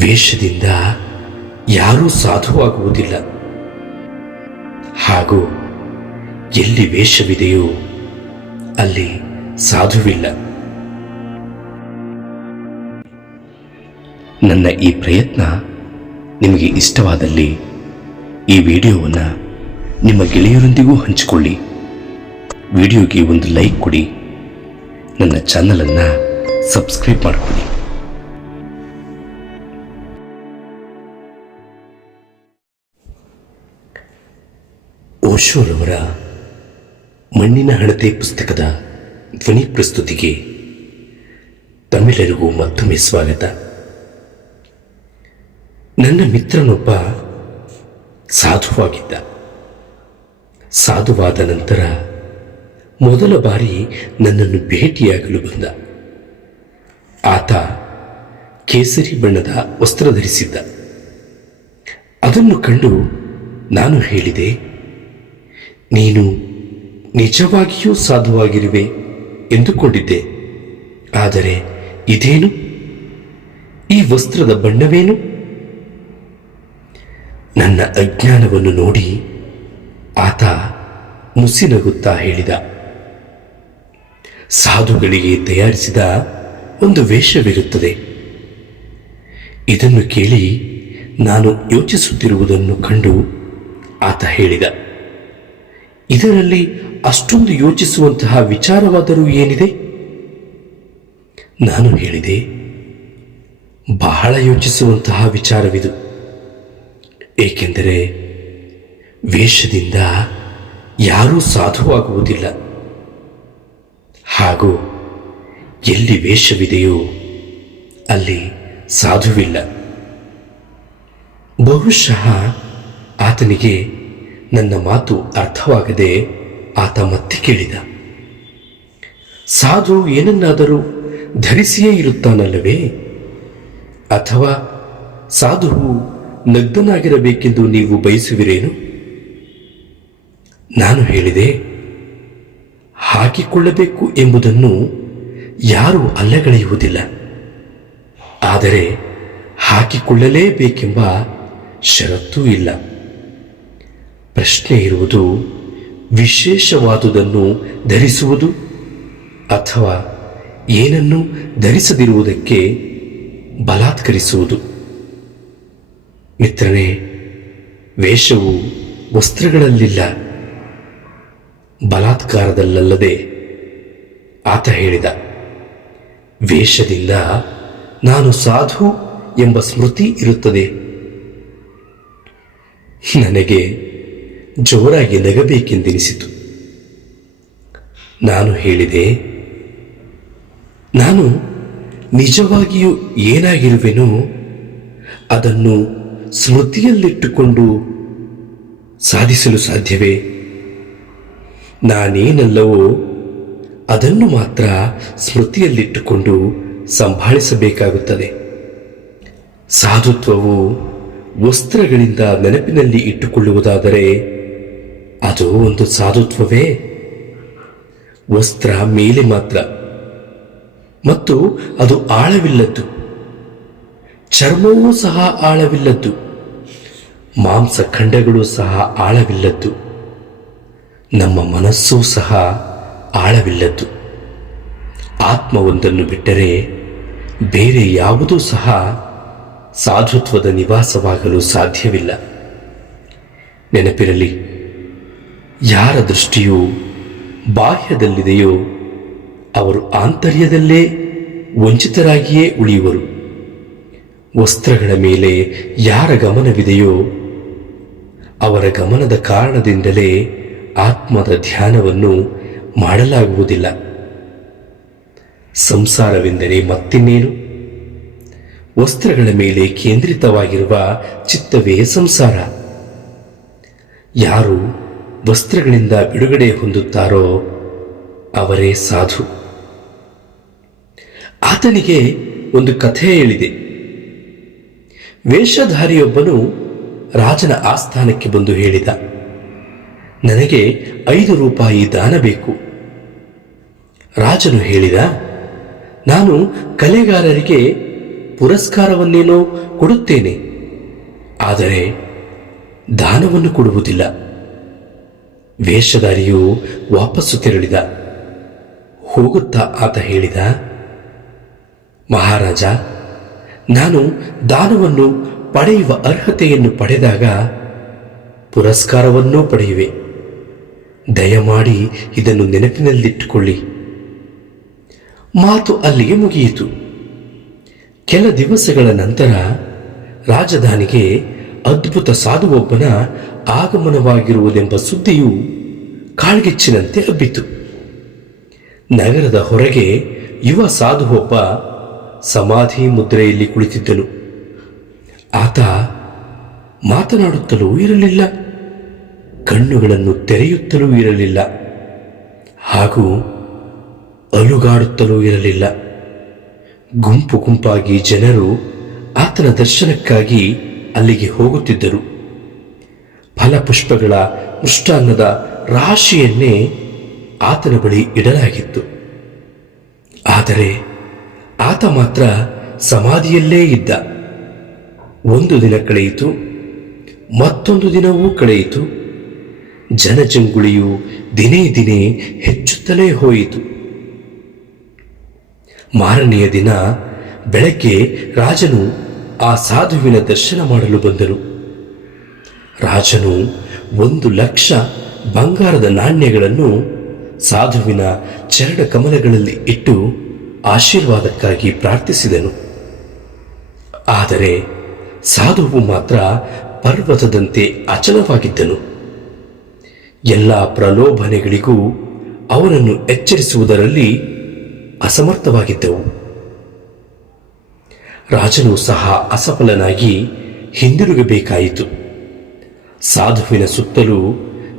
ವೇಷದಿಂದ ಯಾರೂ ಸಾಧುವಾಗುವುದಿಲ್ಲ. ಹಾಗೂ ಎಲ್ಲಿ ವೇಷವಿದೆಯೋ ಅಲ್ಲಿ ಸಾಧುವಿಲ್ಲ. ನನ್ನ ಈ ಪ್ರಯತ್ನ ನಿಮಗೆ ಇಷ್ಟವಾದಲ್ಲಿ ಈ ವಿಡಿಯೋವನ್ನು ನಿಮ್ಮ ಗೆಳೆಯರೊಂದಿಗೂ ಹಂಚಿಕೊಳ್ಳಿ. ವಿಡಿಯೋಗೆ ಒಂದು ಲೈಕ್ ಕೊಡಿ. ನನ್ನ ಚಾನಲನ್ನು ಸಬ್ಸ್ಕ್ರೈಬ್ ಮಾಡಿಕೊಳ್ಳಿ. ಓಶೋರವರ ಮಣ್ಣಿನ ಹಣತೆ ಪುಸ್ತಕದ ಧ್ವನಿ ಪ್ರಸ್ತುತಿಗೆ ತಮಿಳರಿಗೂ ಮತ್ತೊಮ್ಮೆ ಸ್ವಾಗತ. ನನ್ನ ಮಿತ್ರನೊಬ್ಬ ಸಾಧುವಾಗಿದ್ದ. ಸಾಧುವಾದ ನಂತರ ಮೊದಲ ಬಾರಿ ನನ್ನನ್ನು ಭೇಟಿಯಾಗಲು ಬಂದ. ಆತ ಕೇಸರಿ ಬಣ್ಣದ ವಸ್ತ್ರ ಧರಿಸಿದ್ದ. ಅದನ್ನು ಕಂಡು ನಾನು ಹೇಳಿದೆ ನೀನು ನಿಜವಾಗಿಯೂ ಸಾಧುವಾಗಿರುವೆ ಎಂದುಕೊಂಡಿದ್ದೆ. ಆದರೆ ಇದೇನು? ಈ ವಸ್ತ್ರದ ಬಣ್ಣವೇನು? ನನ್ನ ಅಜ್ಞಾನವನ್ನು ನೋಡಿ ಆತ ಮುಸಿನಗುತ್ತಾ ಹೇಳಿದ. ಸಾಧುಗಳಿಗೆ ತಯಾರಿಸಿದ ಒಂದು ವೇಷವಿರುತ್ತದೆ. ಇದನ್ನು ಕೇಳಿ ನಾನು ಯೋಚಿಸುತ್ತಿರುವುದನ್ನು ಕಂಡು ಆತ ಹೇಳಿದ. ಇದರಲ್ಲಿ ಅಷ್ಟೊಂದು ಯೋಚಿಸುವಂತಹ ವಿಚಾರವಾದರೂ ಏನಿದೆ? ನಾನು ಹೇಳಿದೆ, ಬಹಳ ಯೋಚಿಸುವಂತಹ ವಿಚಾರವಿದು. ಏಕೆಂದರೆ ವೇಷದಿಂದ ಯಾರೂ ಸಾಧುವಾಗುವುದಿಲ್ಲ. ಹಾಗೂ ಎಲ್ಲಿ ವೇಷವಿದೆಯೋ ಅಲ್ಲಿ ಸಾಧುವಿಲ್ಲ. ಬಹುಶಃ ಆತನಿಗೆ ನನ್ನ ಮಾತು ಅರ್ಥವಾಗದೆ ಆತ ಮತ್ತೆ ಕೇಳಿದ. ಸಾಧು ಏನನ್ನಾದರೂ ಧರಿಸಿಯೇ ಇರುತ್ತಾನಲ್ಲವೇ? ಅಥವಾ ಸಾಧುವು ನಗ್ನನಾಗಿರಬೇಕೆಂದು ನೀವು ಬಯಸುವಿರೇನು? ನಾನು ಹೇಳಿದೆ, ಹಾಕಿಕೊಳ್ಳಬೇಕು ಎಂಬುದನ್ನು ಯಾರೂ ಅಲ್ಲಗಳೆಯುವುದಿಲ್ಲ. ಆದರೆ ಹಾಕಿಕೊಳ್ಳಲೇಬೇಕೆಂಬ ಷರತ್ತೂ ಇಲ್ಲ. ಪ್ರಶ್ನೆ ಇರುವುದು ವಿಶೇಷವಾದುದನ್ನು ಧರಿಸುವುದು ಅಥವಾ ಏನನ್ನು ಧರಿಸದಿರುವುದಕ್ಕೆ ಬಲಾತ್ಕರಿಸುವುದು. ಮಿತ್ರನೇ, ವೇಷವು ವಸ್ತ್ರಗಳಲ್ಲಿಲ್ಲ, ಬಲಾತ್ಕಾರದಲ್ಲಲ್ಲದೆ ಆತ ಹೇಳಿದ, ವೇಷದಿಂದ ನಾನು ಸಾಧು ಎಂಬ ಸ್ಮೃತಿ ಇರುತ್ತದೆ. ನನಗೆ ಜೋರಾಗಿ ನಗಬೇಕೆಂದೆನಿಸಿತು. ನಾನು ಹೇಳಿದೆ, ನಾನು ನಿಜವಾಗಿಯೂ ಏನಾಗಿರುವೆನೋ ಅದನ್ನು ಸ್ಮೃತಿಯಲ್ಲಿಟ್ಟುಕೊಂಡು ಸಾಧಿಸಲು ಸಾಧ್ಯವೇ? ನಾನೇನಲ್ಲವೋ ಅದನ್ನು ಮಾತ್ರ ಸ್ಮೃತಿಯಲ್ಲಿಟ್ಟುಕೊಂಡು ಸಂಭಾಳಿಸಬೇಕಾಗುತ್ತದೆ. ಸಾಧುತ್ವವು ವಸ್ತ್ರಗಳಿಂದ ನೆನಪಿನಲ್ಲಿ ಇಟ್ಟುಕೊಳ್ಳುವುದಾದರೆ ಅದು ಒಂದು ಸಾಧುತ್ವವೇ? ವಸ್ತ್ರ ಮೇಲೆ ಮಾತ್ರ. ಮತ್ತು ಅದು ಆಳವಿಲ್ಲದ್ದು. ಚರ್ಮವೂ ಸಹ ಆಳವಿಲ್ಲದ್ದು. ಮಾಂಸ ಖಂಡಗಳು ಸಹ ಆಳವಿಲ್ಲದ್ದು. ನಮ್ಮ ಮನಸ್ಸೂ ಸಹ ಆಳವಿಲ್ಲದ್ದು. ಆತ್ಮವೊಂದನ್ನು ಬಿಟ್ಟರೆ ಬೇರೆ ಯಾವುದೂ ಸಹ ಸಾಧುತ್ವದ ನಿವಾಸವಾಗಲು ಸಾಧ್ಯವಿಲ್ಲ. ನೆನಪಿರಲಿ ಯಾರ ದೃಷ್ಟಿಯು ಬಾಹ್ಯದಲ್ಲಿದೆಯೋ ಅವರು ಆಂತರ್ಯದಲ್ಲೇ ವಂಚಿತರಾಗಿಯೇ ಉಳಿಯುವರು. ವಸ್ತ್ರಗಳ ಮೇಲೆ ಯಾರ ಗಮನವಿದೆಯೋ ಅವರ ಗಮನದ ಕಾರಣದಿಂದಲೇ ಆತ್ಮದ ಧ್ಯಾನವನ್ನು ಮಾಡಲಾಗುವುದಿಲ್ಲ. ಸಂಸಾರವೆಂದರೆ ಮತ್ತಿನ್ನೇನು? ವಸ್ತ್ರಗಳ ಮೇಲೆ ಕೇಂದ್ರಿತವಾಗಿರುವ ಚಿತ್ತವೇ ಸಂಸಾರ. ಯಾರು ವಸ್ತ್ರಗಳಿಂದ ಬಿಡುಗಡೆ ಹೊಂದುತ್ತಾರೋ ಅವರೇ ಸಾಧು. ಆತನಿಗೆ ಒಂದು ಕಥೆ ಹೇಳಿದೆ. ವೇಷಧಾರಿಯೊಬ್ಬನು ರಾಜನ ಆಸ್ಥಾನಕ್ಕೆ ಬಂದು ಹೇಳಿದ, ನನಗೆ ಐದು ರೂಪಾಯಿ ದಾನ ಬೇಕು. ರಾಜನು ಹೇಳಿದ, ನಾನು ಕಲೆಗಾರರಿಗೆ ಪುರಸ್ಕಾರವನ್ನೇನೋ ಕೊಡುತ್ತೇನೆ, ಆದರೆ ದಾನವನ್ನು ಕೊಡುವುದಿಲ್ಲ. ವೇಷಧಾರಿಯು ವಾಪಸ್ಸು ತೆರಳಿದ. ಹೋಗುತ್ತಾ ಆತ ಹೇಳಿದ, ಮಹಾರಾಜ, ನಾನು ದಾನವನ್ನು ಪಡೆಯುವ ಅರ್ಹತೆಯನ್ನು ಪಡೆದಾಗ ಪುರಸ್ಕಾರವನ್ನೂ ಪಡೆಯುವೆ. ದಯಮಾಡಿ ಇದನ್ನು ನೆನಪಿನಲ್ಲಿಟ್ಟುಕೊಳ್ಳಿ. ಮಾತು ಅಲ್ಲಿಗೆ ಮುಗಿಯಿತು. ಕೆಲ ದಿವಸಗಳ ನಂತರ ರಾಜಧಾನಿಗೆ ಅದ್ಭುತ ಸಾಧುವೊಬ್ಬನ ಆಗಮನವಾಗಿರುವುದೆಂಬ ಸುದ್ದಿಯು ಕಾಳ್ಗಿಚ್ಚಿನಂತೆ ಹಬ್ಬಿತು. ನಗರದ ಹೊರಗೆ ಯುವ ಸಾಧುವೊಬ್ಬ ಸಮಾಧಿ ಮುದ್ರೆಯಲ್ಲಿ ಕುಳಿತಿದ್ದನು. ಆತ ಮಾತನಾಡುತ್ತಲೂ ಇರಲಿಲ್ಲ. ಕಣ್ಣುಗಳನ್ನು ತೆರೆಯುತ್ತಲೂ ಇರಲಿಲ್ಲ. ಹಾಗೂ ಅಲುಗಾಡುತ್ತಲೂ ಇರಲಿಲ್ಲ. ಗುಂಪು ಗುಂಪಾಗಿ ಜನರು ಆತನ ದರ್ಶನಕ್ಕಾಗಿ ಅಲ್ಲಿಗೆ ಹೋಗುತ್ತಿದ್ದರು. ಫಲಪುಷ್ಪಗಳ ಮುಷ್ಟಾನ್ನದ ರಾಶಿಯನ್ನೇ ಆತನ ಬಳಿ ಇಡಲಾಗಿತ್ತು. ಆದರೆ ಆತ ಮಾತ್ರ ಸಮಾಧಿಯಲ್ಲೇ ಇದ್ದ. ಒಂದು ದಿನ ಕಳೆಯಿತು, ಮತ್ತೊಂದು ದಿನವೂ ಕಳೆಯಿತು. ಜನಜಂಗುಳಿಯು ದಿನೇ ದಿನೇ ಹೆಚ್ಚುತ್ತಲೇ ಹೋಯಿತು. ಮಾರನೆಯ ದಿನ ಬೆಳಗ್ಗೆ ರಾಜನು ಆ ಸಾಧುವಿನ ದರ್ಶನ ಮಾಡಲು ಬಂದನು. ರಾಜನು ಒಂದು ಲಕ್ಷ ಬಂಗಾರದ ನಾಣ್ಯಗಳನ್ನು ಸಾಧುವಿನ ಚರಣ ಕಮಲಗಳಲ್ಲಿ ಇಟ್ಟು ಆಶೀರ್ವಾದಕ್ಕಾಗಿ ಪ್ರಾರ್ಥಿಸಿದನು. ಆದರೆ ಸಾಧುವು ಮಾತ್ರ ಪರ್ವತದಂತೆ ಅಚಲವಾಗಿದ್ದನು. ಎಲ್ಲ ಪ್ರಲೋಭನೆಗಳಿಗೂ ಅವನನ್ನು ಎಚ್ಚರಿಸುವುದರಲ್ಲಿ ಅಸಮರ್ಥವಾಗಿದ್ದವು. ರಾಜನು ಸಹ ಅಸಫಲನಾಗಿ ಹಿಂದಿರುಗಬೇಕಾಯಿತು. ಸಾಧುವಿನ ಸುತ್ತಲೂ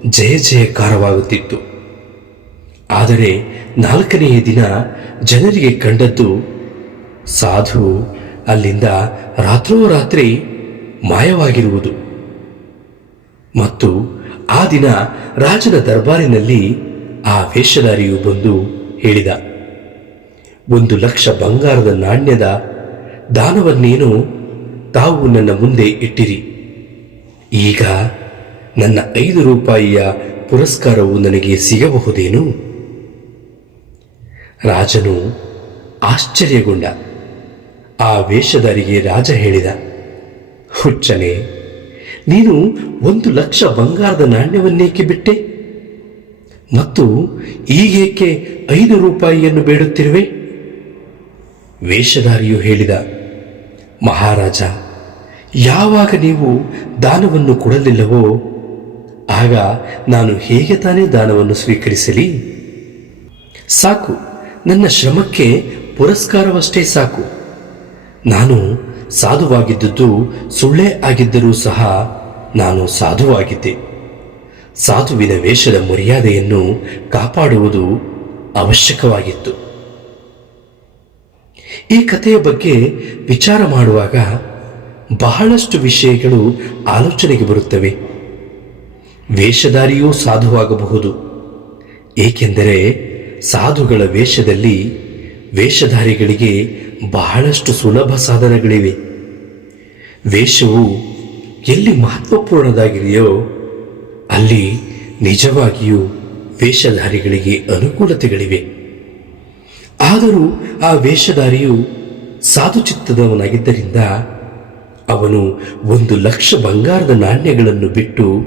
ಜಯ ಜಯಕಾರವಾಗುತ್ತಿತ್ತು. ಆದರೆ ನಾಲ್ಕನೆಯ ದಿನ ಜನರಿಗೆ ಕಂಡದ್ದು, ಸಾಧು ಅಲ್ಲಿಂದ ರಾತ್ರೋರಾತ್ರಿ ಮಾಯವಾಗಿರುವುದು. ಮತ್ತು ಆ ದಿನ ರಾಜನ ದರ್ಬಾರಿನಲ್ಲಿ ಆ ವೇಷಧಾರಿಯು ಬಂದು ಹೇಳಿದ, ಒಂದು ಲಕ್ಷ ಬಂಗಾರದ ನಾಣ್ಯದ ದಾನವನ್ನೇನು ತಾವು ನನ್ನ ಮುಂದೆ ಇಟ್ಟಿರಿ. ಈಗ ನನ್ನ ಐದು ರೂಪಾಯಿಯ ಪುರಸ್ಕಾರವು ನನಗೆ ಸಿಗಬಹುದೇನು? ರಾಜನು ಆಶ್ಚರ್ಯಗೊಂಡ. ಆ ವೇಷಧಾರಿಗೆ ರಾಜ ಹೇಳಿದ, ಹುಚ್ಚನೆ, ನೀನು ಒಂದು ಲಕ್ಷ ಬಂಗಾರದ ನಾಣ್ಯವನ್ನೇಕೆ ಬಿಟ್ಟೆ? ಮತ್ತು ಈಗೇಕೆ ಐದು ರೂಪಾಯಿಯನ್ನು ಬೇಡುತ್ತಿರುವೆ? ವೇಷಧಾರಿಯು ಹೇಳಿದ, ಮಹಾರಾಜ ಯಾವಾಗ ನೀವು ದಾನವನ್ನು ಕೊಡಲಿಲ್ಲವೋ, ಆಗ ನಾನು ಹೇಗೆ ತಾನೇ ದಾನವನ್ನು ಸ್ವೀಕರಿಸಲಿ? ಸಾಕು, ನನ್ನ ಶ್ರಮಕ್ಕೆ ಪುರಸ್ಕಾರವಷ್ಟೇ ಸಾಕು. ನಾನು ಸಾಧುವಾಗಿದ್ದದ್ದು ಸುಳ್ಳೇ ಆಗಿದ್ದರೂ ಸಹ ನಾನು ಸಾಧುವಾಗಿದ್ದೆ. ಸಾಧುವಿನ ವೇಷದ ಮರ್ಯಾದೆಯನ್ನು ಕಾಪಾಡುವುದು ಅವಶ್ಯಕವಾಗಿತ್ತು. ಈ ಕಥೆಯ ಬಗ್ಗೆ ವಿಚಾರ ಮಾಡುವಾಗ ಬಹಳಷ್ಟು ವಿಷಯಗಳು ಆಲೋಚನೆಗೆ ಬರುತ್ತವೆ. ವೇಷಧಾರಿಯೂ ಸಾಧುವಾಗಬಹುದು. ಏಕೆಂದರೆ ಸಾಧುಗಳ ವೇಷದಲ್ಲಿ ವೇಷಧಾರಿಗಳಿಗೆ ಬಹಳಷ್ಟು ಸುಲಭ ಸಾಧನಗಳಿವೆ. ವೇಷವು ಎಲ್ಲಿ ಮಹತ್ವಪೂರ್ಣದಾಗಿದೆಯೋ, ಅಲ್ಲಿ ನಿಜವಾಗಿಯೂ ವೇಷಧಾರಿಗಳಿಗೆ ಅನುಕೂಲತೆಗಳಿವೆ. ಆದರೂ ಆ ವೇಷಧಾರಿಯು ಸಾಧುಚಿತ್ತದವನಾಗಿದ್ದರಿಂದ ಅವನು ಒಂದು ಲಕ್ಷ ಬಂಗಾರದ ನಾಣ್ಯಗಳನ್ನು ಬಿಟ್ಟು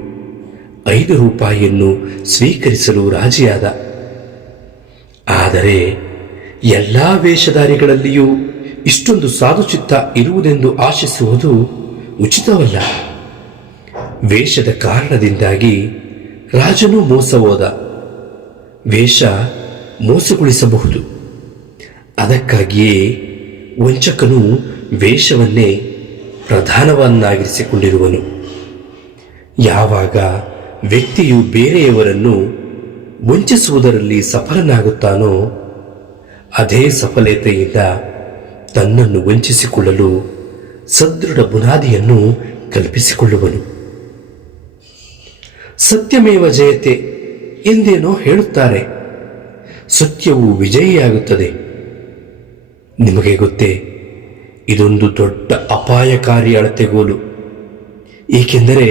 ಐದು ರೂಪಾಯಿಯನ್ನು ಸ್ವೀಕರಿಸಲು ರಾಜಿಯಾದ. ಆದರೆ ಎಲ್ಲ ವೇಷಧಾರಿಗಳಲ್ಲಿಯೂ ಇಷ್ಟೊಂದು ಸಾಧುಚಿತ್ತ ಇರುವುದೆಂದು ಆಶಿಸುವುದು ಉಚಿತವಲ್ಲ. ವೇಷದ ಕಾರಣದಿಂದಾಗಿ ರಾಜನು ಮೋಸ ಹೋದ. ವೇಷ ಮೋಸಗೊಳಿಸಬಹುದು. ಅದಕ್ಕಾಗಿಯೇ ವಂಚಕನು ವೇಷವನ್ನೇ ಪ್ರಧಾನವನ್ನಾಗಿರಿಸಿಕೊಂಡಿರುವನು. ಯಾವಾಗ ವ್ಯಕ್ತಿಯು ಬೇರೆಯವರನ್ನು ವಂಚಿಸುವುದರಲ್ಲಿ ಸಫಲನಾಗುತ್ತಾನೋ, ಅದೇ ಸಫಲತೆಯಿಂದ ತನ್ನನ್ನು ವಂಚಿಸಿಕೊಳ್ಳಲು ಸದೃಢ ಬುನಾದಿಯನ್ನು ಕಲ್ಪಿಸಿಕೊಳ್ಳುವನು. ಸತ್ಯಮೇವ ಜಯತೆ ಎಂದೇನೋ ಹೇಳುತ್ತಾರೆ. ಸತ್ಯವು ವಿಜಯಿಯಾಗುತ್ತದೆ. ನಿಮಗೆ ಗೊತ್ತೇ ಇದೊಂದು ದೊಡ್ಡ ಅಪಾಯಕಾರಿ ಅಳತೆಗೋಲು ಏಕೆಂದರೆ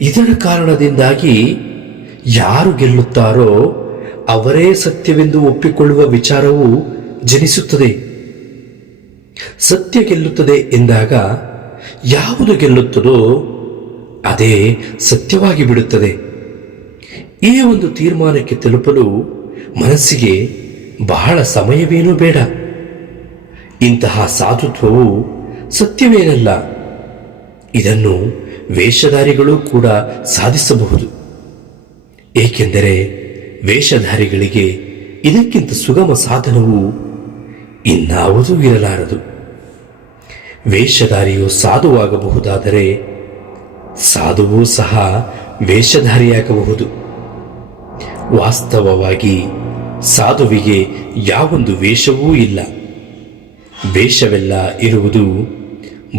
ಇದರ ಕಾರಣದಿಂದಾಗಿ ಯಾರು ಗೆಲ್ಲುತ್ತಾರೋ ಅವರೇ ಸತ್ಯವೆಂದು ಒಪ್ಪಿಕೊಳ್ಳುವ ವಿಚಾರವು ಜನಿಸುತ್ತದೆ. ಸತ್ಯ ಗೆಲ್ಲುತ್ತದೆ ಎಂದಾಗ ಯಾವುದು ಗೆಲ್ಲುತ್ತದೋ ಅದೇ ಸತ್ಯವಾಗಿ ಬಿಡುತ್ತದೆ. ಈ ಒಂದು ತೀರ್ಮಾನಕ್ಕೆ ತಲುಪಲು ಮನಸ್ಸಿಗೆ ಬಹಳ ಸಮಯವೇನೂ ಬೇಡ. ಇಂತಹ ಸಾಧುತ್ವವು ಸತ್ಯವೇನಲ್ಲ. ಇದನ್ನು ವೇಷಧಾರಿಗಳು ಕೂಡ ಸಾಧಿಸಬಹುದು. ಏಕೆಂದರೆ ವೇಷಧಾರಿಗಳಿಗೆ ಇದಕ್ಕಿಂತ ಸುಗಮ ಸಾಧನವು ಇನ್ನಾವುದೂ ಇರಲಾರದು. ವೇಷಧಾರಿಯು ಸಾಧುವಾಗಬಹುದಾದರೆ ಸಾಧುವೂ ಸಹ ವೇಷಧಾರಿಯಾಗಬಹುದು. ವಾಸ್ತವವಾಗಿ ಸಾಧುವಿಗೆ ಯಾವೊಂದು ವೇಷವೂ ಇಲ್ಲ. ವೇಷವೆಲ್ಲ ಇರುವುದು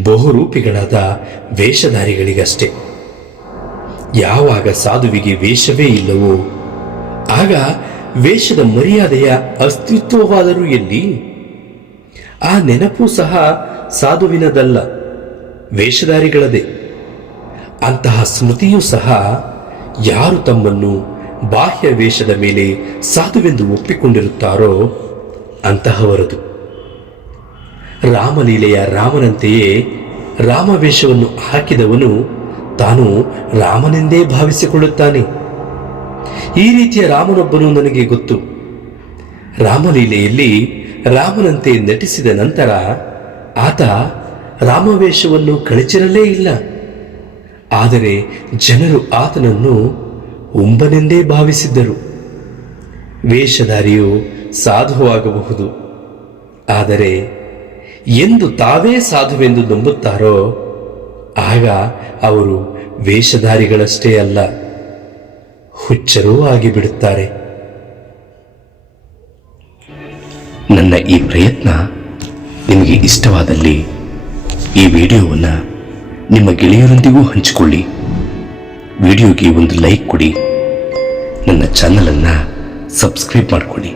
ಬಹುರೂಪಿಗಳಾದ ವೇಷಧಾರಿಗಳಿಗಷ್ಟೇ. ಯಾವಾಗ ಸಾಧುವಿಗೆ ವೇಷವೇ ಇಲ್ಲವೋ, ಆಗ ವೇಷದ ಮರ್ಯಾದೆಯ ಅಸ್ತಿತ್ವವಾದರೂ ಎಲ್ಲಿ? ಆ ನೆನಪು ಸಹ ಸಾಧುವಿನದಲ್ಲ, ವೇಷಧಾರಿಗಳದೇ. ಅಂತಹ ಸ್ಮೃತಿಯೂ ಸಹ ಯಾರು ತಮ್ಮನ್ನು ಬಾಹ್ಯ ವೇಷದ ಮೇಲೆ ಸಾಧುವೆಂದು ಒಪ್ಪಿಕೊಂಡಿರುತ್ತಾರೋ ಅಂತಹವರದು. ರಾಮಲೀಲೆಯ ರಾಮನಂತೆಯೇ ರಾಮವೇಷವನ್ನು ಹಾಕಿದವನು ತಾನು ರಾಮನೆಂದೇ ಭಾವಿಸಿಕೊಳ್ಳುತ್ತಾನೆ. ಈ ರೀತಿಯ ರಾಮನೊಬ್ಬನು ನನಗೆ ಗೊತ್ತು. ರಾಮಲೀಲೆಯಲ್ಲಿ ರಾಮನಂತೆ ನಟಿಸಿದ ನಂತರ ಆತ ರಾಮವೇಷವನ್ನು ಕಳಚಿರಲೇ ಇಲ್ಲ. ಆದರೆ ಜನರು ಆತನನ್ನು ಉಂಬನೆಂದೇ ಭಾವಿಸಿದ್ದರು. ವೇಷಧಾರಿಯು ಸಾಧುವಾಗಬಹುದು. ಆದರೆ ಎಂದು ತಾವೇ ಸಾಧುವೆಂದು ನಂಬುತ್ತಾರೋ, ಆಗ ಅವರು ವೇಷಧಾರಿಗಳಷ್ಟೇ ಅಲ್ಲ, ಹುಚ್ಚರೂ ಆಗಿಬಿಡುತ್ತಾರೆ. ನನ್ನ ಈ ಪ್ರಯತ್ನ ನಿಮಗೆ ಇಷ್ಟವಾದಲ್ಲಿ ಈ ವಿಡಿಯೋವನ್ನು ನಿಮ್ಮ ಗೆಳೆಯರೊಂದಿಗೂ ಹಂಚಿಕೊಳ್ಳಿ. ವಿಡಿಯೋಗೆ ಒಂದು ಲೈಕ್ ಕೊಡಿ. ನನ್ನ ಚಾನಲನ್ನು ಸಬ್ಸ್ಕ್ರೈಬ್ ಮಾಡಿಕೊಳ್ಳಿ.